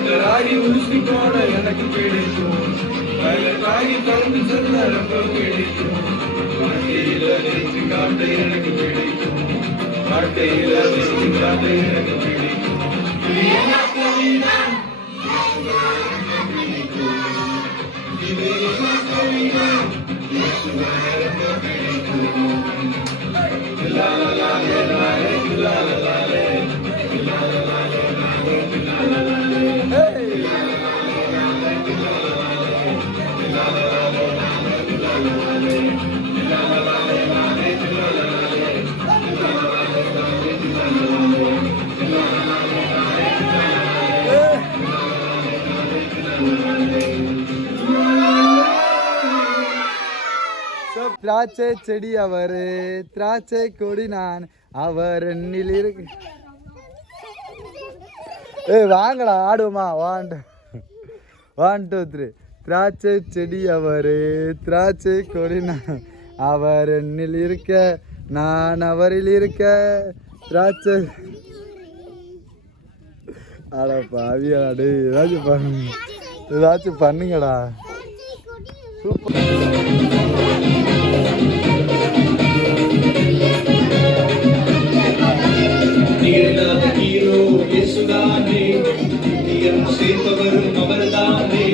டாக்டராகி ஊசி போட எனக்கு பிடிக்கும், பைலட்டாகி பறந்து செல்ல ரொம்ப பிடிக்கும், வாழ்க்கையில வெற்றி காட்ட எனக்கு பிடிக்கும், வாழ்க்கையில வெற்றி காட்ட எனக்கு பிடிக்கும். இது என்ன கவிதான், இது என்ன கவிதான், ரொம்ப பிடிக்கும். லா லா லா லா லா லா லா. திராட்சை செடி அவரு, திராட்சை கொடி நான், அவர் என்னில் இருக்கு. வாங்கடா ஆடுவோமா, 1 2 3. திராட்சை செடி அவரு, திராட்சை கொடி நான், அவர் என்னில் இருக்க, நான் அவரில் இருக்க. திராட்சை அடா பாவியாடா, ஏதாச்சும் பண்ணுங்கடா. சூப்பர். நிகழாத ஹீரோ இயேசுதானே, நித்தியம் சேர்ப்பவரும் அவர்தானே.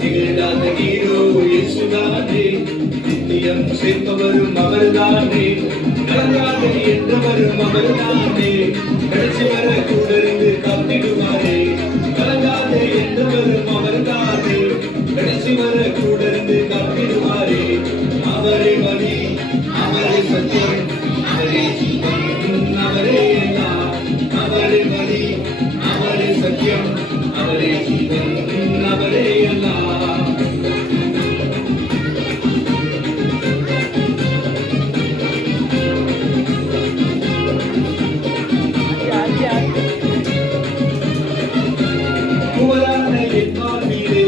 நிகழாத ஹீரோ இயேசுதானே, நித்தியம் சேர்ப்பவரும் அவர்தானே. கலங்காத என்றவரும் அவர்தானே, கடைசி வர கூட இருந்து காத்திடுவாரே. கலங்காத என்றவரும் அவர்தானே, கடைசி வர கூட இருந்து காத்திடுவாரே. அவரே வழி, அவரே சத்தியம், அவரே ஜீவன், அவரே எல்லாம். அவரே வழி, அவரே சத்தியம், அவரே ஜீவன், அவரே எல்லாம். குவரான என் வாழ்விலே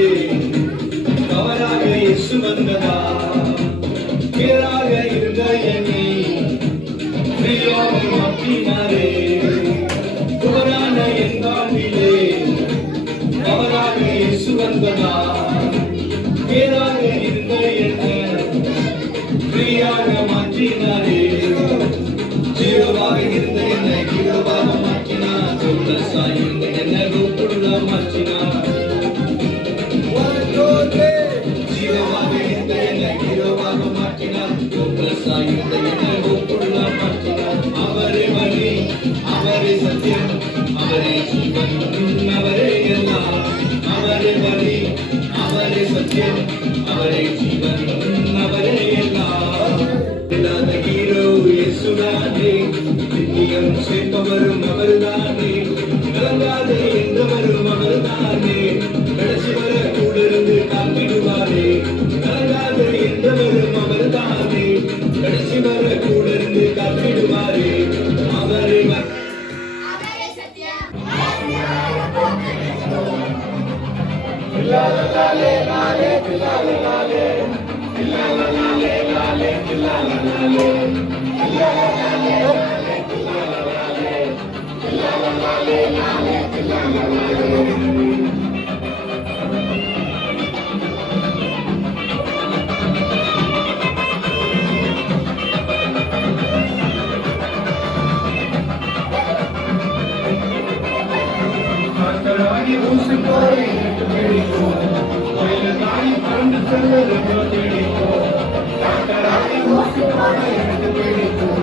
கவராக இயேசு வந்ததா, பேராக இருந்த என்னை பிரியாக மாற்றினாரே. குவரான என் வாழ்விலே கவராக இயேசு வந்ததா, பேராக இருந்த என்னை பிரியாக மாற்றினாரே. ஜீரோவாக இருந்த என்னை ஹீரோவாக மாற்றினார், ஜோப்லஸ்ஸாய் இருந்த என்னை ரோப்புள்ள மாற்றினார். ஜீரோவாக இருந்த என்னை ஹீரோவாக மாற்றினார், ஜோப்லஸ்ஸாய் இருந்த என்னை ரோப்புள்ள மாற்றினார். அவரே வழி, அவரே சத்தியம், அவரே ஜீவன், அவரே எல்லாம். அவரே வழி, அவரே சத்தியம், அவரே ஜீவன், அவரே எல்லாம். இல்லாத ஹீரோ இயேசுதானே, நித்தியம் சேர்ப்பவரும் அவர்தானே. கலங்காத என்றவரும் அவர்தானே, கடைசி வர கூட இருந்து காத்திடுவாரே. கலங்காத என்றவரும் அவர்தானே, கடைசி வர கூட இருந்து காத்திடுவாரே. அவரே டாக்டராகி ஊசி போட எனக்கு பிடிக்கும், பைலட்டாகி பறந்து செல்ல ரொம்ப பிடிக்கும். டாக்டராகி ஊசி போட எனக்கு பிடிக்கும்,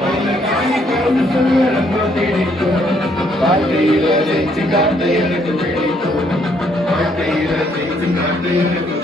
பைலட்டாகி பறந்து செல்ல ரொம்ப பிடிக்கும். வாழ்க்கையில ஜெயிச்சு காட்ட எனக்கு பிடிக்கும், வாழ்க்கையில ஜெயிச்சு காட்ட எனக்கு